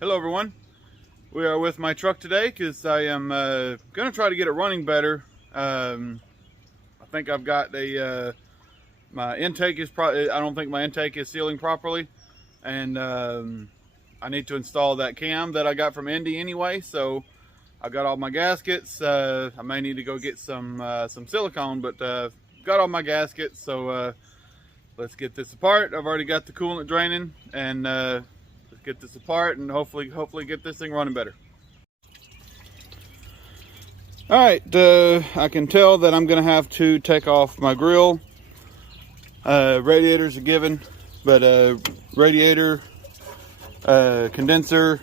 Hello everyone. We are with my truck today because I am going to try to get it running better. I think I've got my intake is probably, I don't think my intake is sealing properly, and I need to install that cam that I got from Indy anyway. So I've got all my gaskets. I may need to go get some silicone, but got all my gaskets. So let's get this apart. I've already got the coolant draining, and let's get this apart and hopefully get this thing running better. All right, I can tell that I'm gonna have to take off my grill. Radiator's a given, but radiator, condenser,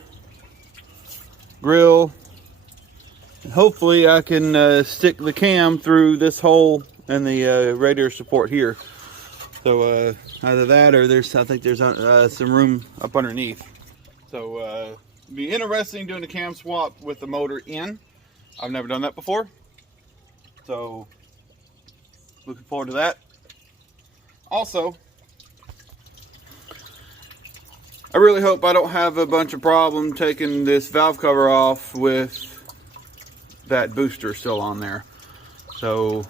grill, and hopefully I can stick the cam through this hole in the radiator support here. So either that or I think there's some room up underneath. So it'll be interesting doing a cam swap with the motor in. I've never done that before. So looking forward to that. Also, I really hope I don't have a bunch of problem taking this valve cover off with that booster still on there. So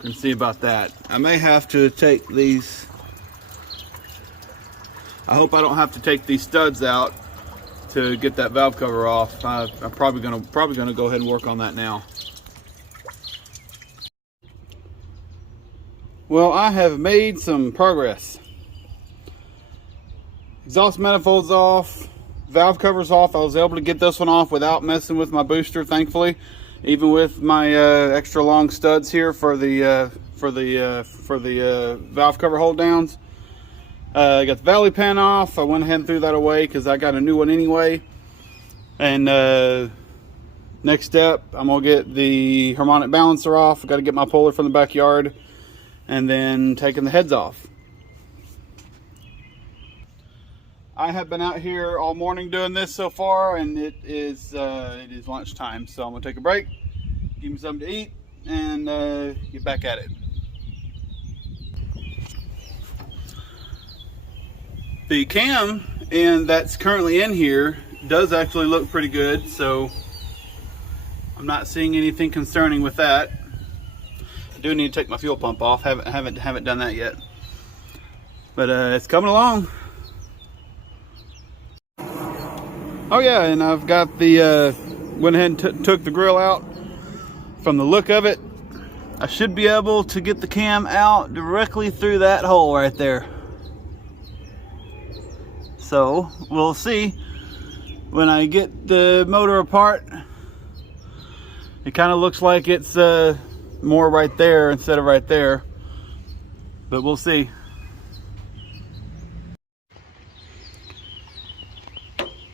can see about that. I may have to take these. I hope I don't have to take these studs out to get that valve cover off. I'm probably gonna go ahead and work on that now. Well, I have made some progress. Exhaust manifold's off, valve cover's off. I was able to get this one off without messing with my booster, thankfully. Even with my extra long studs here for the valve cover hold downs. I got the valley pan off. I went ahead and threw that away because I got a new one anyway. And next step, I'm gonna get the harmonic balancer off. I got to get my puller from the backyard, and then taking the heads off. I have been out here all morning doing this so far, and it is lunchtime, so I'm gonna take a break, give me something to eat, and get back at it. The cam that's currently in here does actually look pretty good, so I'm not seeing anything concerning with that. I do need to take my fuel pump off. Haven't done that yet, but it's coming along. Oh yeah, and I've got the went ahead and took the grill out. From the look of it, I should be able to get the cam out directly through that hole right there. So we'll see when I get the motor apart. It kind of looks like it's more right there instead of right there, but we'll see.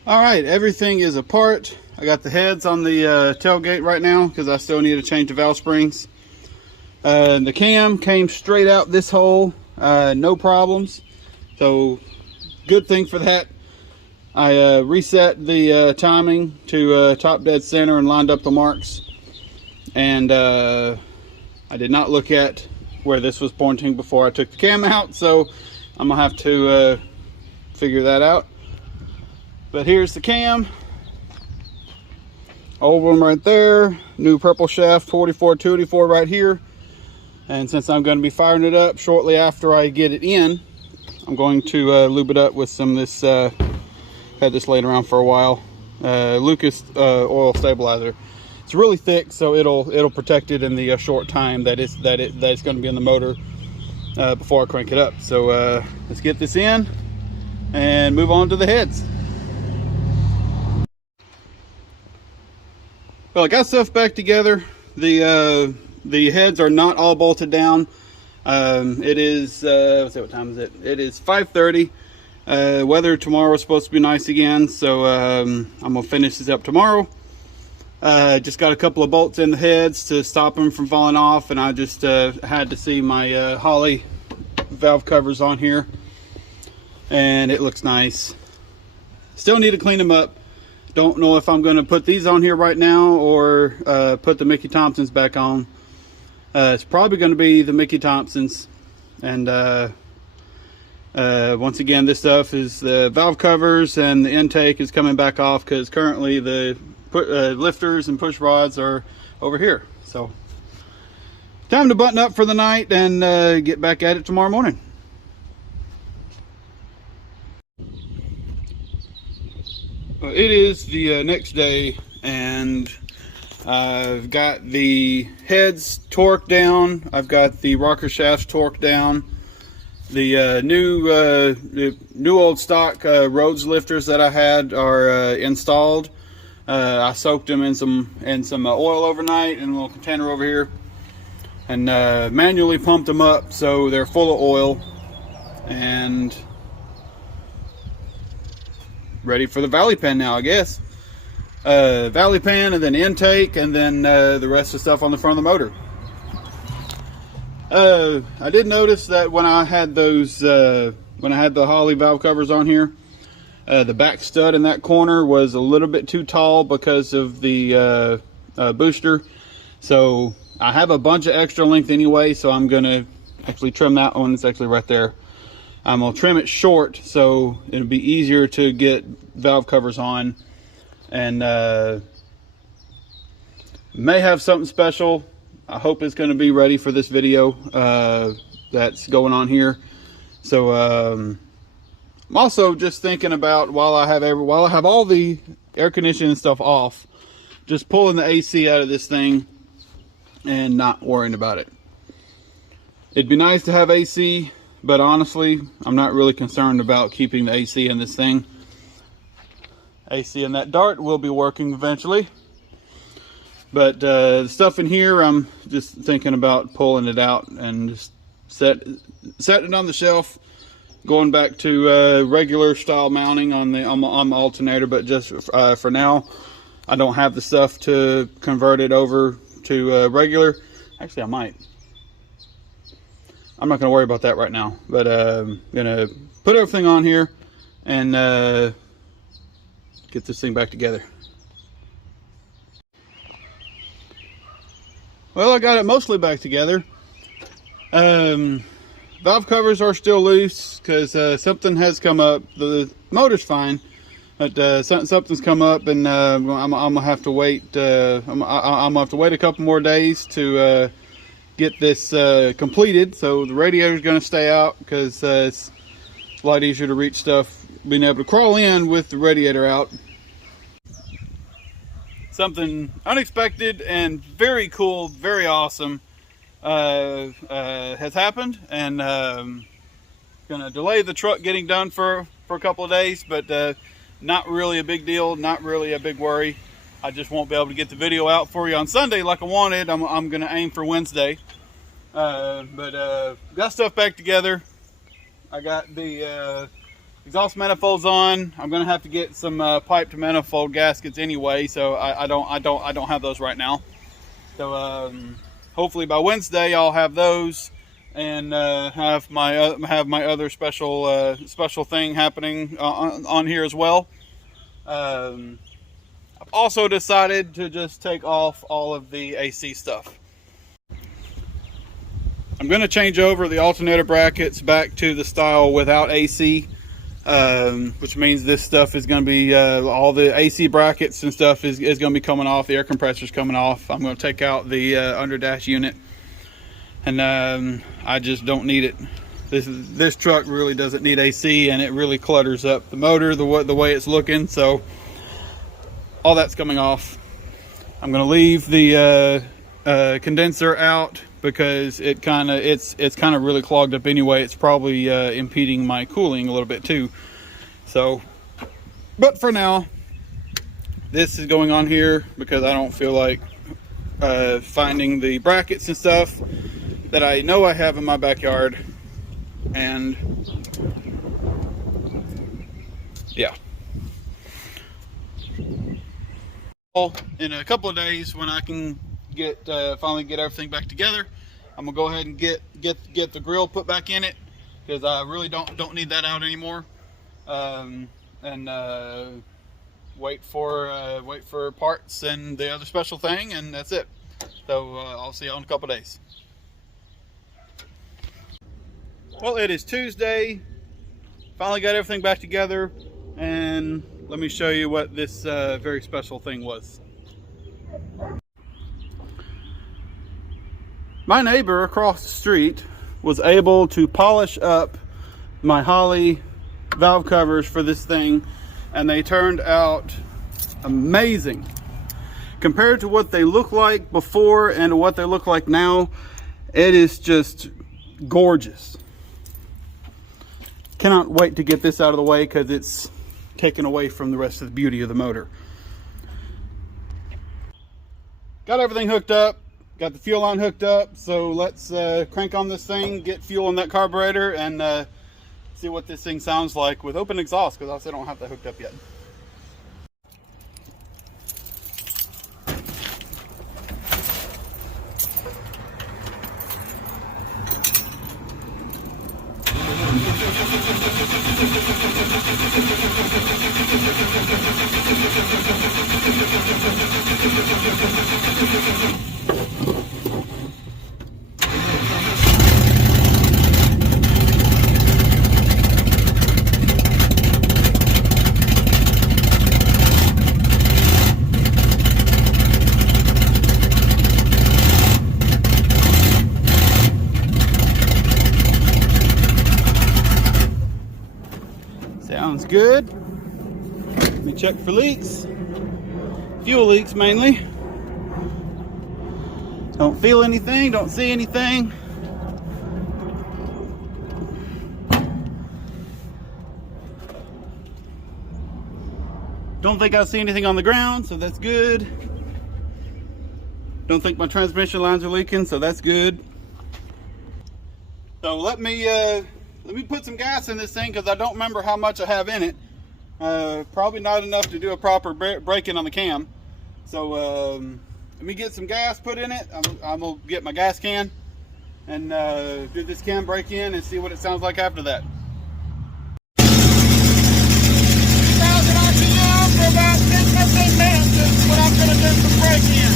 All right, everything is apart. I got the heads on the tailgate right now because I still need to change the valve springs. The cam came straight out this hole, no problems. So good thing for that. I reset the timing to top dead center and lined up the marks. And I did not look at where this was pointing before I took the cam out, so I'm gonna have to figure that out. But here's the cam, old one right there, new purple shaft 44-284 right here. And since I'm going to be firing it up shortly after I get it in, I'm going to lube it up with some of this, had this laid around for a while, Lucas oil stabilizer. It's really thick, so it'll protect it in the short time that it's going to be in the motor before I crank it up. So let's get this in and move on to the heads. Well, I got stuff back together. The heads are not all bolted down. It is let's see, what time is it? It is 5:30. Weather tomorrow is supposed to be nice again, so I'm gonna finish this up tomorrow. Just got a couple of bolts in the heads to stop them from falling off, and I just had to see my Holley valve covers on here, and it looks nice. Still need to clean them up. Don't know if I'm going to put these on here right now or put the Mickey Thompsons back on. It's probably going to be the Mickey Thompsons, and Once again, this stuff is the valve covers, and the intake is coming back off because currently the lifters and push rods are over here. So time to button up for the night and get back at it tomorrow morning. Well, it is the next day, and I've got the heads torqued down. I've got the rocker shafts torqued down. The new old stock Rhodes lifters that I had are installed. I soaked them in some oil overnight in a little container over here, and manually pumped them up so they're full of oil and ready for the valley pan now, I guess. Valley pan, and then intake, and then the rest of the stuff on the front of the motor. I did notice that when I had those, when I had the Holley valve covers on here, the back stud in that corner was a little bit too tall because of the booster. So I have a bunch of extra length anyway, so I'm gonna actually trim that one. It's actually right there. I'm gonna trim it short so it'll be easier to get valve covers on, and may have something special. I hope it's going to be ready for this video that's going on here. So I'm also just thinking about, while I have all the air conditioning and stuff off, just pulling the AC out of this thing and not worrying about it. It'd be nice to have AC, but honestly, I'm not really concerned about keeping the AC in this thing. AC in that Dart will be working eventually. But the stuff in here, I'm just thinking about pulling it out and just setting it on the shelf, going back to regular style mounting on the alternator. But just for now, I don't have the stuff to convert it over to regular. Actually, I might. I'm not going to worry about that right now. But I'm going to put everything on here and get this thing back together. Well, I got it mostly back together. Valve covers are still loose because something has come up. The motor's fine, but something's come up, and I'm gonna have to wait. I'm gonna have to wait a couple more days to get this completed. So the radiator's gonna stay out because it's a lot easier to reach stuff being able to crawl in with the radiator out. Something unexpected and very cool, very awesome has happened, and gonna delay the truck getting done for a couple of days, but not really a big deal, not really a big worry. I just won't be able to get the video out for you on Sunday like I wanted. I'm gonna aim for Wednesday, but got stuff back together. I got the exhaust manifolds on. I'm gonna have to get some piped manifold gaskets anyway, so I don't have those right now. So hopefully by Wednesday I'll have those, and have my other special thing happening on here as well. I've also decided to just take off all of the AC stuff. I'm gonna change over the alternator brackets back to the style without AC. Which means this stuff is going to be all the AC brackets and stuff is going to be coming off. The air compressor's coming off. I'm going to take out the underdash unit, and I just don't need it. This truck really doesn't need AC, and it really clutters up the motor the way it's looking. So all that's coming off. I'm going to leave the condenser out because it's kind of really clogged up anyway. It's probably impeding my cooling a little bit too. So, but for now, this is going on here because I don't feel like finding the brackets and stuff that I know I have in my backyard. And yeah, in a couple of days when I can finally get everything back together, I'm gonna go ahead and get the grill put back in it because I really don't need that out anymore, and wait for parts and the other special thing, and that's it. So I'll see you in a couple of days. Well, it is Tuesday, finally got everything back together, and let me show you what this very special thing was. My neighbor across the street was able to polish up my Holley valve covers for this thing, and they turned out amazing. Compared to what they look like before and what they look like now, it is just gorgeous. Cannot wait to get this out of the way because it's taken away from the rest of the beauty of the motor. Got everything hooked up, got the fuel line hooked up, so let's crank on this thing, get fuel in that carburetor, and see what this thing sounds like with open exhaust, because I also don't have that hooked up yet. Sounds good. Let me check for leaks. Fuel leaks mainly. Don't feel anything, don't see anything. Don't think I see anything on the ground, so that's good. Don't think my transmission lines are leaking, so that's good. So let me put some gas in this thing, because I don't remember how much I have in it. Probably not enough to do a proper break-in on the cam. So let me get some gas put in it. I'm gonna get my gas can and do this cam break-in and see what it sounds like after that. 1,000 RPM for about 10-15 minutes is what I'm gonna do some break-in.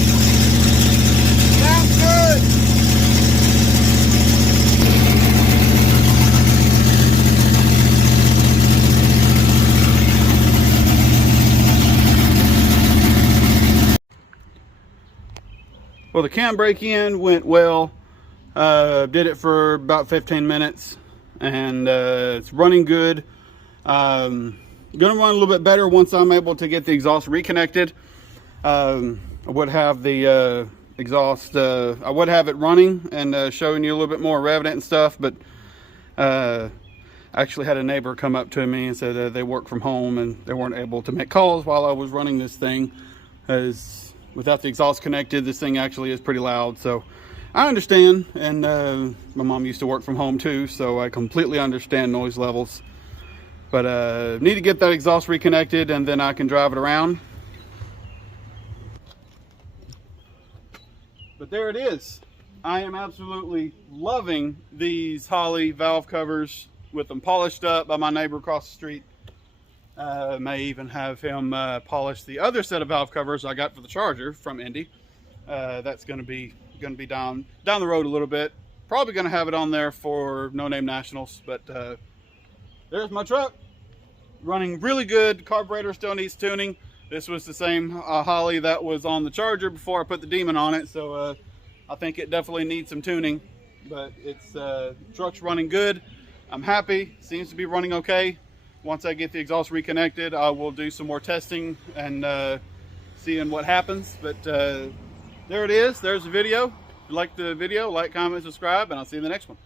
Sounds good. Well, the cam break-in went well. Did it for about 15 minutes, and it's running good. Gonna run a little bit better once I'm able to get the exhaust reconnected. I would have the exhaust, I would have it running and showing you a little bit more revving it and stuff, but I actually had a neighbor come up to me and said they work from home and they weren't able to make calls while I was running this thing, as without the exhaust connected, this thing actually is pretty loud. So I understand, and my mom used to work from home too, so I completely understand noise levels. But need to get that exhaust reconnected, and then I can drive it around. But there it is. I am absolutely loving these Holley valve covers with them polished up by my neighbor across the street. May even have him polish the other set of valve covers I got for the Charger from Indy. That's going to be down the road a little bit. Probably going to have it on there for No Name Nationals. But there's my truck, running really good. Carburetor still needs tuning. This was the same Holley that was on the Charger before I put the Demon on it. So I think it definitely needs some tuning. But it's truck's running good. I'm happy. Seems to be running okay. Once I get the exhaust reconnected, I will do some more testing and seeing what happens. But there it is. There's the video. If you like the video, like, comment, subscribe, and I'll see you in the next one.